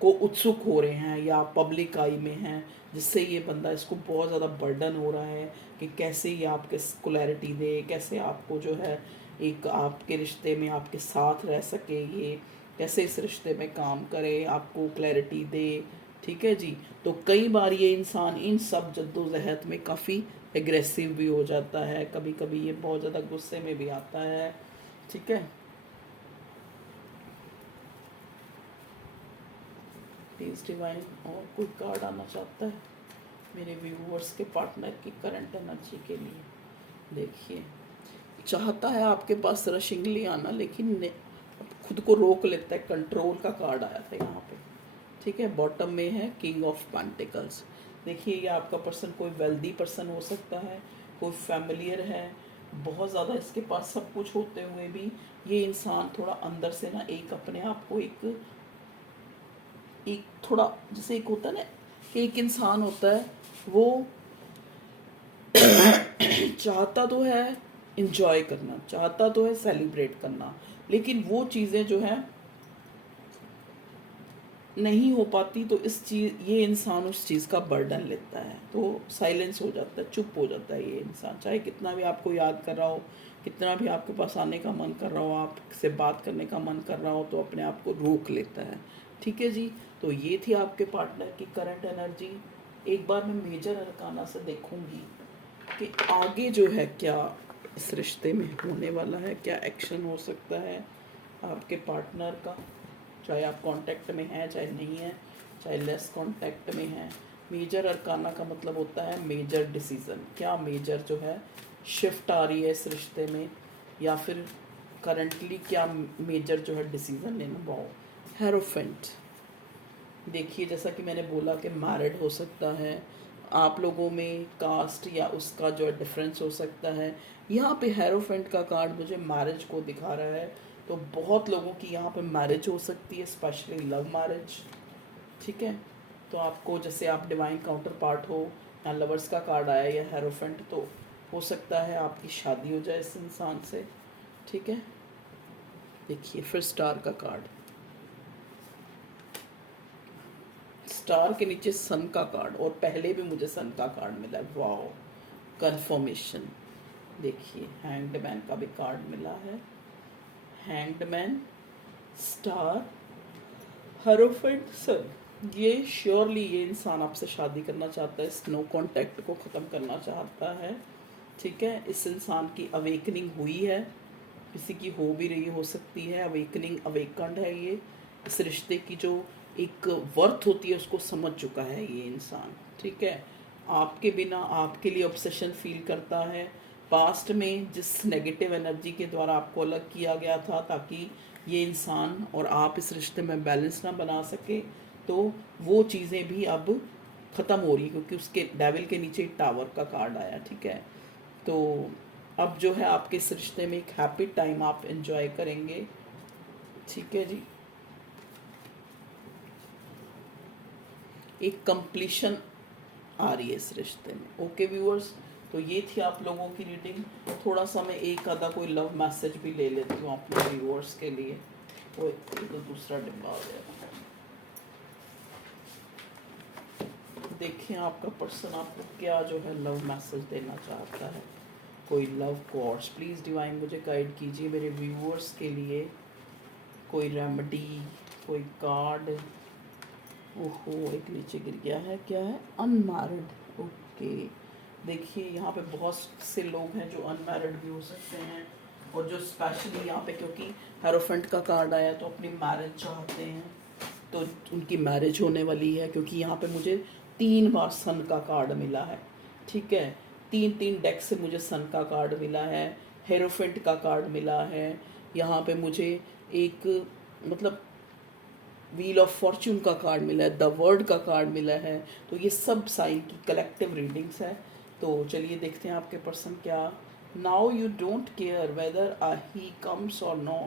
को उत्सुक हो रहे हैं, या पब्लिक आई में हैं, जिससे ये बंदा इसको बहुत ज़्यादा बर्डन हो रहा है कि कैसे ये आपके क्लैरिटी दे, कैसे आपको जो है एक आपके रिश्ते में आपके साथ रह सके, ये कैसे इस रिश्ते में काम करे, आपको क्लैरिटी दे। ठीक है जी। तो कई बार ये इंसान इन सब जद्दोजहद में काफ़ी एग्रेसिव भी हो जाता है, कभी कभी ये बहुत ज़्यादा गुस्से में भी आता है। ठीक है, प्लीज़ डिवाइन और कोई कार्ड आना चाहता है मेरे व्यूअर्स के पार्टनर की करंट एनर्जी के लिए। देखिए, चाहता है आपके पास रशिंगली आना, लेकिन खुद को रोक लेता है, कंट्रोल का कार्ड आया था यहाँ पे। ठीक है, बॉटम में है किंग ऑफ पेंटिकल्स। देखिए, ये आपका पर्सन कोई वेल्दी पर्सन हो सकता है, कोई फैमिलियर है, बहुत ज़्यादा इसके पास सब कुछ होते हुए भी ये इंसान थोड़ा अंदर से ना एक अपने आप को एक थोड़ा, जैसे एक होता है ना कि एक इंसान होता है वो चाहता तो है इंजॉय करना, चाहता तो है सेलिब्रेट करना, लेकिन वो चीज़ें जो है नहीं हो पाती, तो इस चीज़ ये इंसान उस चीज़ का बर्डन लेता है, तो साइलेंस हो जाता है, चुप हो जाता है ये इंसान। चाहे कितना भी आपको याद कर रहा हो, कितना भी आपके पास आने का मन कर रहा हो, आपसे बात करने का मन कर रहा हो, तो अपने आप को रोक लेता है। ठीक है जी। तो ये थी आपके पार्टनर की करंट एनर्जी। एक बार मैं मेजर अरकाना से देखूंगी कि आगे जो है क्या इस रिश्ते में होने वाला है, क्या एक्शन हो सकता है आपके पार्टनर का, चाहे आप कांटेक्ट में हैं चाहे नहीं है, चाहे लेस कांटेक्ट में हैं। मेजर अरकाना का मतलब होता है मेजर डिसीजन, क्या मेजर जो है शिफ्ट आ रही है इस रिश्ते में, या फिर करंटली क्या मेजर जो है डिसीजन लेना पाओ। हेरोफेंट, देखिए जैसा कि मैंने बोला कि मैरिड हो सकता है, आप लोगों में कास्ट या उसका जो है डिफरेंस हो सकता है। यहाँ पे हेरोफेंट का कार्ड मुझे मैरिज को दिखा रहा है, तो बहुत लोगों की यहाँ पे मैरिज हो सकती है, स्पेशली लव मैरिज। ठीक है, तो आपको जैसे आप डिवाइन काउंटर पार्ट हो, या लवर्स का कार्ड आया या हेरोफेंट, तो हो सकता है आपकी शादी हो जाए इस इंसान से। ठीक है, देखिए फिर स्टार का कार्ड, स्टार के नीचे सन का कार्ड, और पहले भी मुझे सन का कार्ड मिला है। Wow, confirmation. देखिए हैंग्ड मैन का भी कार्ड मिला है, हैंग्ड मैन, स्टार, हेरोफेंट, सन। ये श्योरली ये इंसान आपसे शादी करना चाहता है, इस नो कॉन्टैक्ट को ख़त्म करना चाहता है। ठीक है, इस इंसान की अवेकनिंग हुई है, किसी की हो भी रही हो सकती है अवेकनिंग, अवेकंड है ये, इस रिश्ते की जो एक वर्थ होती है उसको समझ चुका है ये इंसान। ठीक है, आपके बिना आपके लिए ऑब्सेशन फील करता है। पास्ट में जिस नेगेटिव एनर्जी के द्वारा आपको अलग किया गया था ताकि ये इंसान और आप इस रिश्ते में बैलेंस ना बना सके, तो वो चीज़ें भी अब ख़त्म हो रही, क्योंकि उसके डेविल के नीचे टावर का कार्ड आया। ठीक है, तो अब जो है आपके इस रिश्ते में एक हैप्पी टाइम आप एंजॉय करेंगे। ठीक है जी, एक कंप्लीशन आ रही है इस रिश्ते में। ओके व्यूअर्स, तो ये थी आप लोगों की रीडिंग। थोड़ा सा मैं एक आधा कोई लव मैसेज भी ले लेती हूँ अपने व्यूअर्स के लिए। वो तो दूसरा डिब्बा आ गया। देखिए आपका पर्सन आपको क्या जो है लव मैसेज देना चाहता है, कोई लव कॉर्ड्स। प्लीज़ डिवाइन मुझे गाइड कीजिए मेरे व्यूअर्स के लिए, कोई रेमेडी, कोई कार्ड। ओहो, एक नीचे गिर गया है, क्या है, अनमैरिड। ओके, देखिए यहाँ पे बहुत से लोग हैं जो अनमैरिड भी हो सकते हैं, और जो स्पेशली यहाँ पे क्योंकि हेरोफेंट का कार्ड आया तो अपनी मैरिज चाहते हैं, तो उनकी मैरिज होने वाली है, क्योंकि यहाँ पे मुझे 3 बार सन का कार्ड मिला है। ठीक है, 3 डेक से मुझे सन का कार्ड मिला है, हेरोफेंट का कार्ड मिला है, यहाँ पे मुझे एक मतलब व्हील ऑफ फॉर्च्यून का कार्ड मिला है, द वर्ड का कार्ड मिला है। तो ये सब साइन की कलेक्टिव रीडिंग्स है। तो चलिए देखते हैं आपके पर्सन क्या now you don't care whether he comes or no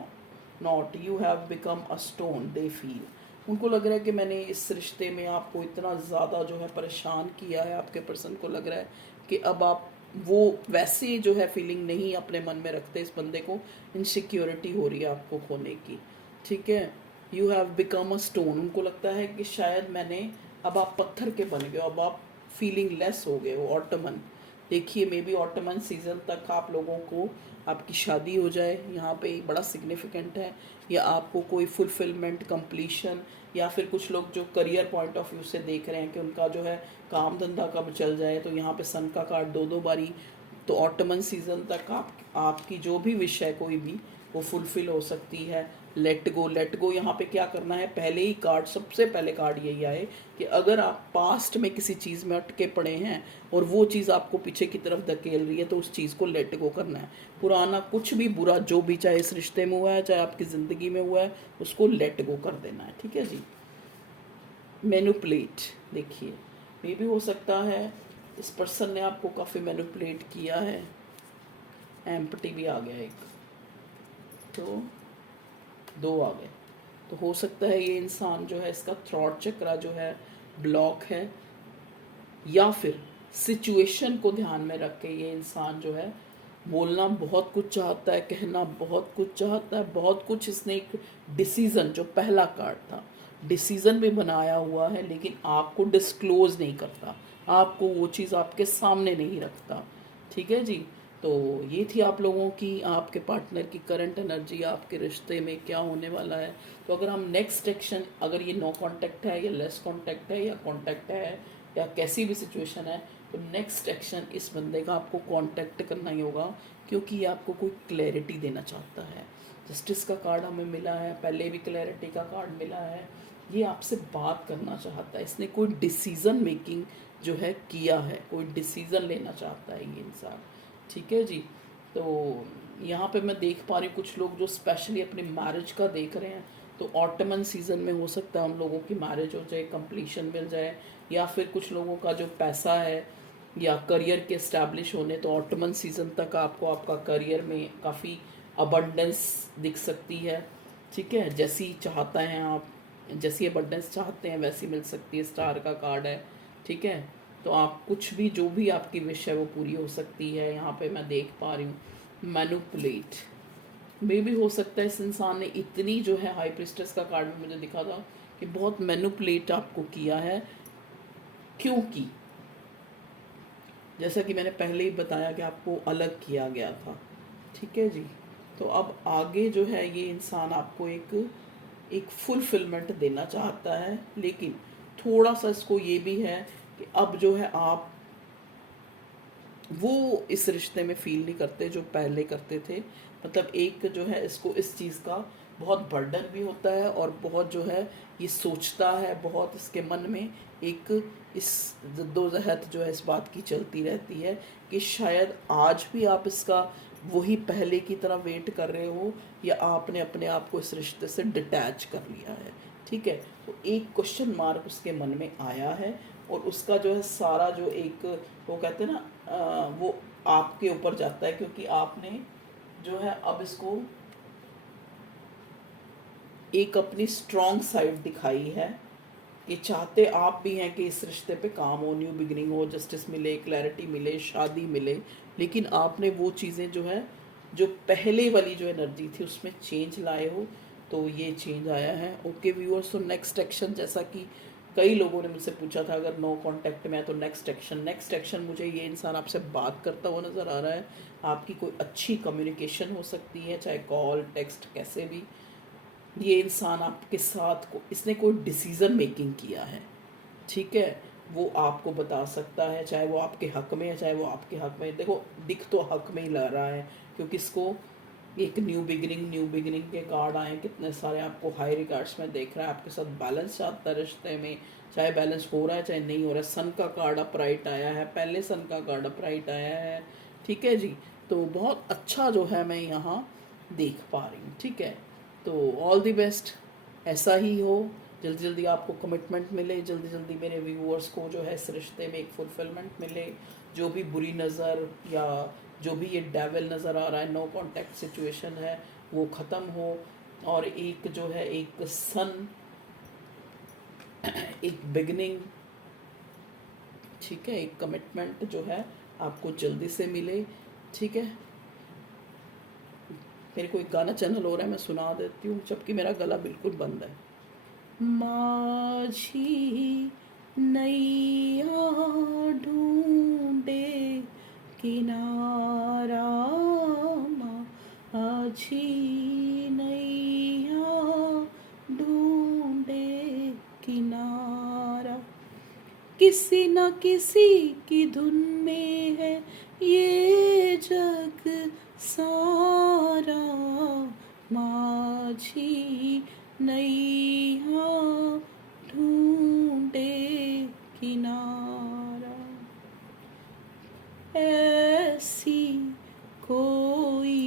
not, you have become a stone they feel. उनको लग रहा है कि मैंने इस रिश्ते में आपको इतना ज़्यादा जो है परेशान किया है, आपके पर्सन को लग रहा है कि अब आप वो वैसे जो है फीलिंग नहीं अपने मन में रखते इस बंदे को, इनसिक्योरिटी हो रही है आपको खोने की, ठीक है। You have become a stone, उनको लगता है कि शायद मैंने, अब आप पत्थर के बन गए हो, अब आप फीलिंग लेस हो गए हो। ऑटमन, देखिए मे बी ऑटमन सीजन तक आप लोगों को आपकी शादी हो जाए, यहाँ पे बड़ा सिग्निफिकेंट है, या आपको कोई फुलफिलमेंट कंप्लीशन, या फिर कुछ लोग जो करियर पॉइंट ऑफ व्यू से देख रहे हैं कि उनका जो है काम धंधा कब चल जाए, तो यहाँ पे सन का कार्ड दो दो बारी, तो ऑटमन सीजन तक आपकी जो भी विश है कोई भी वो फुलफिल हो सकती है। लेट गो यहाँ पे क्या करना है, पहले ही कार्ड, सबसे पहले कार्ड यही आए कि अगर आप पास्ट में किसी चीज़ में अटके पड़े हैं और वो चीज़ आपको पीछे की तरफ धकेल रही है, तो उस चीज़ को लेट गो करना है। पुराना कुछ भी बुरा जो भी, चाहे इस रिश्ते में हुआ है चाहे आपकी ज़िंदगी में हुआ है, उसको लेट गो कर देना है, ठीक है जी। मैनिपुलेट, देखिए मे भी हो सकता है इस पर्सन ने आपको काफ़ी मैनिपुलेट किया है। एम्पटी भी आ गया एक, तो दो आ गए, तो हो सकता है ये इंसान जो है इसका थ्रॉट चक्रा जो है ब्लॉक है, या फिर सिचुएशन को ध्यान में रख के ये इंसान जो है बोलना बहुत कुछ चाहता है, कहना बहुत कुछ चाहता है, बहुत कुछ। इसने एक डिसीज़न, जो पहला कार्ड था, डिसीज़न भी बनाया हुआ है, लेकिन आपको डिस्क्लोज नहीं करता, आपको वो चीज़ आपके सामने नहीं रखता, ठीक है जी। तो ये थी आप लोगों की, आपके पार्टनर की करंट एनर्जी, आपके रिश्ते में क्या होने वाला है। तो अगर हम नेक्स्ट एक्शन, अगर ये नो कांटेक्ट है या लेस कांटेक्ट है या कांटेक्ट है या कैसी भी सिचुएशन है, तो नेक्स्ट एक्शन इस बंदे का आपको कांटेक्ट करना ही होगा, क्योंकि ये आपको कोई क्लैरिटी देना चाहता है। जस्टिस का कार्ड हमें मिला है, पहले भी क्लैरिटी का कार्ड मिला है, ये आपसे बात करना चाहता है, इसने कोई डिसीज़न मेकिंग जो है किया है, कोई डिसीज़न लेना चाहता है ये इंसान, ठीक है जी। तो यहाँ पे मैं देख पा रही हूँ कुछ लोग जो स्पेशली अपनी मैरिज का देख रहे हैं, तो ऑटमन सीज़न में हो सकता है हम लोगों की मैरिज हो जाए, कंप्लीशन मिल जाए, या फिर कुछ लोगों का जो पैसा है या करियर के इस्टेब्लिश होने, तो ऑटमन सीज़न तक आपको आपका करियर में काफ़ी अबंडेंस दिख सकती है, ठीक है। जैसी चाहता हैं आप, जैसी अबंडेंस चाहते हैं वैसी मिल सकती है, स्टार का कार्ड है, ठीक है। तो आप कुछ भी, जो भी आपकी विश है वो पूरी हो सकती है, यहाँ पे मैं देख पा रही हूँ। मैनिपुलेट मे भी हो सकता है इस इंसान ने इतनी जो है, हाई प्रिस्टेस का कार्ड में मुझे दिखा था कि बहुत मैनिपुलेट आपको किया है, क्योंकि जैसा कि मैंने पहले ही बताया कि आपको अलग किया गया था, ठीक है जी। तो अब आगे जो है ये इंसान आपको एक एक फुलफिलमेंट देना चाहता है, लेकिन थोड़ा सा इसको ये भी है कि अब जो है आप वो इस रिश्ते में फील नहीं करते जो पहले करते थे। मतलब एक जो है इसको इस चीज़ का बहुत बर्डन भी होता है, और बहुत जो है ये सोचता है, बहुत इसके मन में एक इस जद्दोजहद जो है इस बात की चलती रहती है कि शायद आज भी आप इसका वही पहले की तरह वेट कर रहे हो, या आपने अपने आप को इस रिश्ते से डिटैच कर लिया है, ठीक है। तो एक क्वेश्चन मार्क उसके मन में आया है, और उसका जो है सारा जो एक, वो कहते हैं ना, वो आपके ऊपर जाता है, क्योंकि आपने जो है अब इसको एक अपनी स्ट्रॉन्ग साइड दिखाई है। ये चाहते आप भी हैं कि इस रिश्ते पे काम हो, न्यू बिगिनिंग हो, जस्टिस मिले, क्लैरिटी मिले, शादी मिले, लेकिन आपने वो चीज़ें जो है, जो पहले वाली जो एनर्जी थी उसमें चेंज लाए हो, तो ये चेंज आया है। ओके व्यूअर्स, तो नेक्स्ट एक्शन, जैसा कि कई लोगों ने मुझसे पूछा था अगर नो कांटेक्ट में है तो नेक्स्ट एक्शन मुझे ये इंसान आपसे बात करता हुआ नज़र आ रहा है। आपकी कोई अच्छी कम्युनिकेशन हो सकती है, चाहे कॉल, टेक्स्ट, कैसे भी। ये इंसान आपके साथ को, इसने कोई डिसीज़न मेकिंग किया है, ठीक है, वो आपको बता सकता है, चाहे वो आपके हक में है चाहे वो आपके हक में। देखो दिख तो हक में ही लग रहा है, क्योंकि इसको एक न्यू बिगिनिंग के कार्ड आए कितने सारे, आपको हाई रिगार्ड्स में देख रहा है, आपके साथ बैलेंस चाहता है रिश्ते में, चाहे बैलेंस हो रहा है चाहे नहीं हो रहा है। सन का कार्ड अपराइट आया है, पहले सन का कार्ड अपराइट आया है, ठीक है जी। तो बहुत अच्छा जो है मैं यहाँ देख पा रही हूँ, ठीक है। तो ऑल द बेस्ट, ऐसा ही हो, जल्दी जल्दी आपको कमिटमेंट मिले, जल्दी जल्दी मेरे व्यूअर्स को जो है इस रिश्ते में एक फुलफिलमेंट मिले, जो भी बुरी नज़र या जो भी ये डेविल नज़र आ रहा है, नो कांटेक्ट सिचुएशन है, वो ख़त्म हो। और एक जो है एक सन, एक बिगनिंग, ठीक है, एक कमिटमेंट जो है आपको जल्दी से मिले। ठीक है, मेरे को एक गाना चैनल हो रहा है, मैं सुना देती हूँ जबकि मेरा गला बिल्कुल बंद है। माझी नैया ढूंढे किनारा, माझी नैया ढूंढे किनारा, किसी न किसी की धुन में है ये जग सारा, माझी नैया ढूंढे किनारा। ऐसी कोई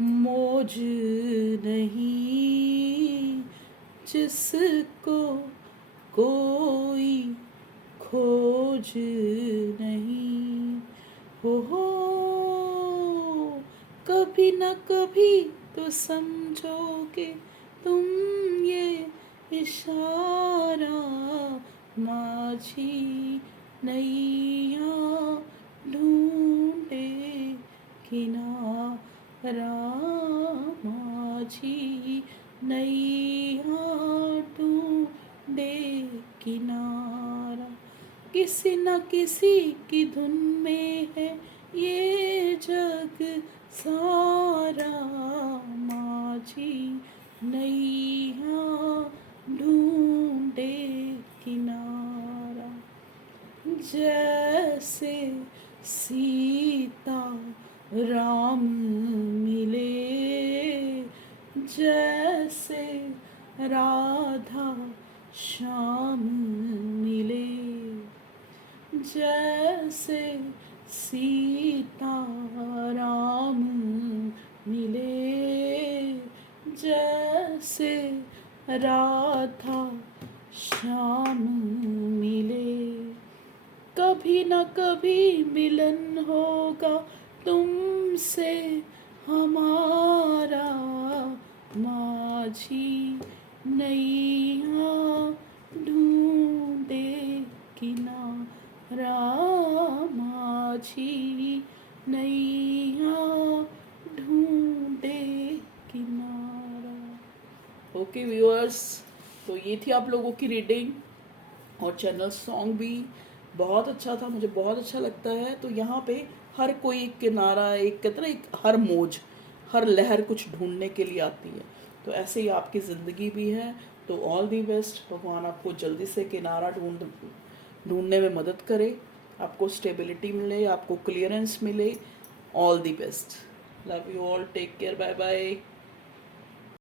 मौज नहीं जिसको कोई खोज नहीं, हो कभी न कभी तो समझोगे तुम ये इशारा, माझी नैया ढूंढे किनारा, माझी नैया ढूंढे किनारा, किसी न किसी की धुन में है ये जग सारा, माझी नैया ढूंढे किनारा। जैसे सीता राम मिले, जैसे राधा श्याम मिले, जैसे सीता राम मिले, जैसे राधा श्याम मिले, कभी न कभी मिलन होगा तुमसे हमारा, माझी नैया ढूंढे किनारा, माझी नैया ढूंढे किनारा। ओके व्यूअर्स, तो ये थी आप लोगों की रीडिंग, और चैनल सॉन्ग भी बहुत अच्छा था, मुझे बहुत अच्छा लगता है। तो यहाँ पे हर कोई एक किनारा, एक कहते ना, एक हर मौज, हर लहर कुछ ढूंढने के लिए आती है। तो ऐसे ही आपकी ज़िंदगी भी है। तो ऑल दी बेस्ट, भगवान आपको जल्दी से किनारा ढूंढने में मदद करे, आपको स्टेबिलिटी मिले, आपको क्लियरेंस मिले। All the best, love you all, take care, bye bye.